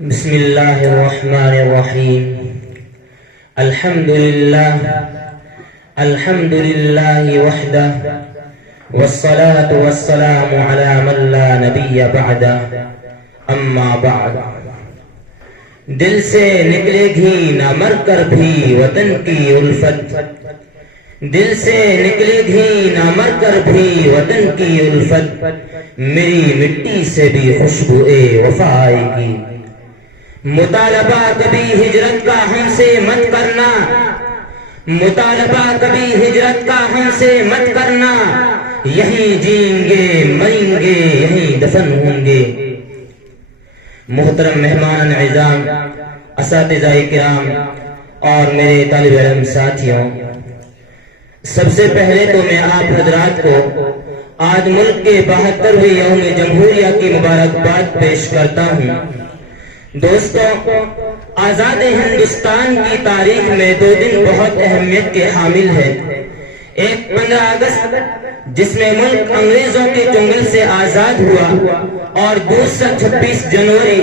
بسم اللہ الرحمن الرحیم الحمد للہ وحدہ والصلاة والسلام علی من لا نبی بعدہ اما بعد۔ دل سے نکلے گی نہ مر کر بھی وطن کی الفت، دل سے نکلے گی نہ مر کر بھی وطن کی الفت، میری مٹی سے بھی خوشبو وفا آئے گی۔ مطالبہ کبھی ہجرت کا ہم سے مت کرنا، مطالبہ کبھی ہجرت کا ہم سے مت کرنا، یہیں جئیں گے مریں گے یہیں دفن ہوں گے۔ محترم مہمان اعزام، اساتذہ کرام اور میرے طالب علم ساتھیوں، سب سے پہلے تو میں آپ حضرات کو آج ملک کے 72ویں یوم جمہوریہ کی مبارکباد پیش کرتا ہوں۔ دوستو، آزاد ہندوستان کی تاریخ میں دو دن بہت اہمیت کے حامل ہے۔ ایک 15 اگست جس میں ملک انگریزوں کے چنگل سے آزاد ہوا، اور دوسرا 26 جنوری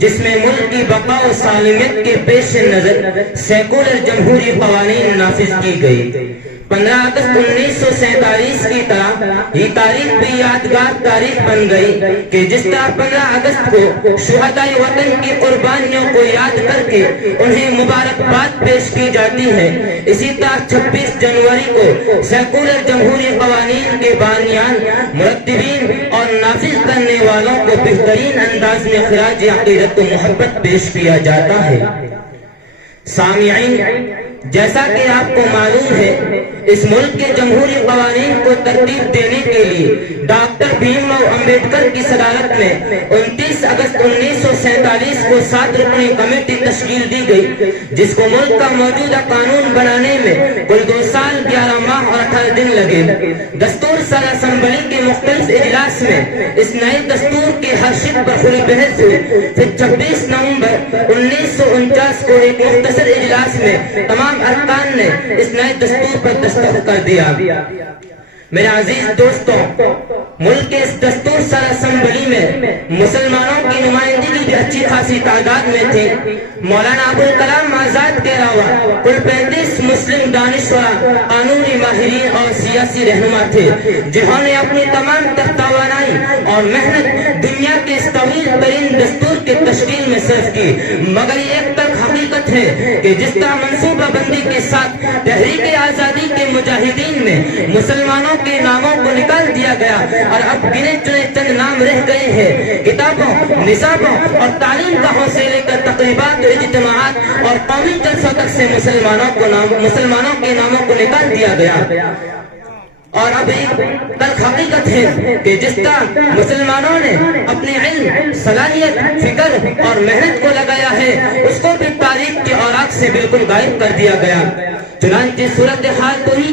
جس میں ملک کی بقا و سالمیت کے پیش نظر سیکولر جمہوری قوانین نافذ کی گئی۔ 15 اگست 1947 کی طرح یہ تاریخ بھی یادگار تاریخ بن گئی کہ جس طرح 15 اگست کو شہدائے وطن کی قربانیوں کو یاد کر کے انہیں مبارکباد پیش کی جاتی ہے، اسی طرح 26 جنوری کو سیکولر جمہوری قوانین کے بانیان، مرتبین اور نافذ کرنے والوں کو بہترین انداز میں خراج عقیدت و محبت پیش کیا جاتا ہے۔ سامعین، جیسا کہ آپ کو معلوم ہے، اس ملک کے جمہوری قوانین کو ترتیب دینے کے لیے ڈاکٹر بھیم راؤ امبیڈکر کی صدارت میں 29 اگست 1947 کو 7 رکنی کمیٹی تشکیل دی گئی، جس کو ملک کا موجودہ قانون بنانے میں کل 2 سال 11 ماہ اور 18 دن لگے۔ دستور سال اسمبلی کے مختلف اجلاس میں اس نئے دستور کے ہر شق پر کھلی بحث ہوئی۔ پھر 26 نومبر 1949 کو ایک مختصر اجلاس میں تمام ارکان نے اس نئے دستور پر دستخط کر دیا۔ میرے عزیز دوستوں، ملک کے اس دستور سال اسمبلی میں مسلمانوں کی نمائندگی بھی اچھی خاصی تعداد میں تھی۔ مولانا ابوالکلام آزاد کے علاوہ کل 35 مسلم دانشور، قانونی ماہرین اور سیاسی رہنما تھے، جنہوں نے اپنی تمام توانائی اور محنت دنیا کے اس طویل ترین دستور کے تشکیل میں صرف کی۔ مگر یہ ایک تلخ حقیقت ہے کہ جس طرح منصوبہ بندی کے ساتھ تحریک آزادی کے مجاہدین میں مسلمانوں کے ناموں کو نکال دیا گیا اور اب گنے چنے چند نام رہ گئے ہیں، کتابوں، نصابوں اور تعلیم گاہوں سے لے کر تقریبات، اجتماعات اور قومی جلسوں تک سے مسلمانوں کے ناموں کو نکال دیا گیا۔ اور اب ایک تلخ حقیقت ہے کہ جس طرح مسلمانوں نے اپنی علم، صلاحیت، فکر اور محنت کو لگایا ہے، اس کو بھی تاریخ کے اوراق سے بالکل غائب کر دیا گیا۔ چنانچہ صورتحال کو ہی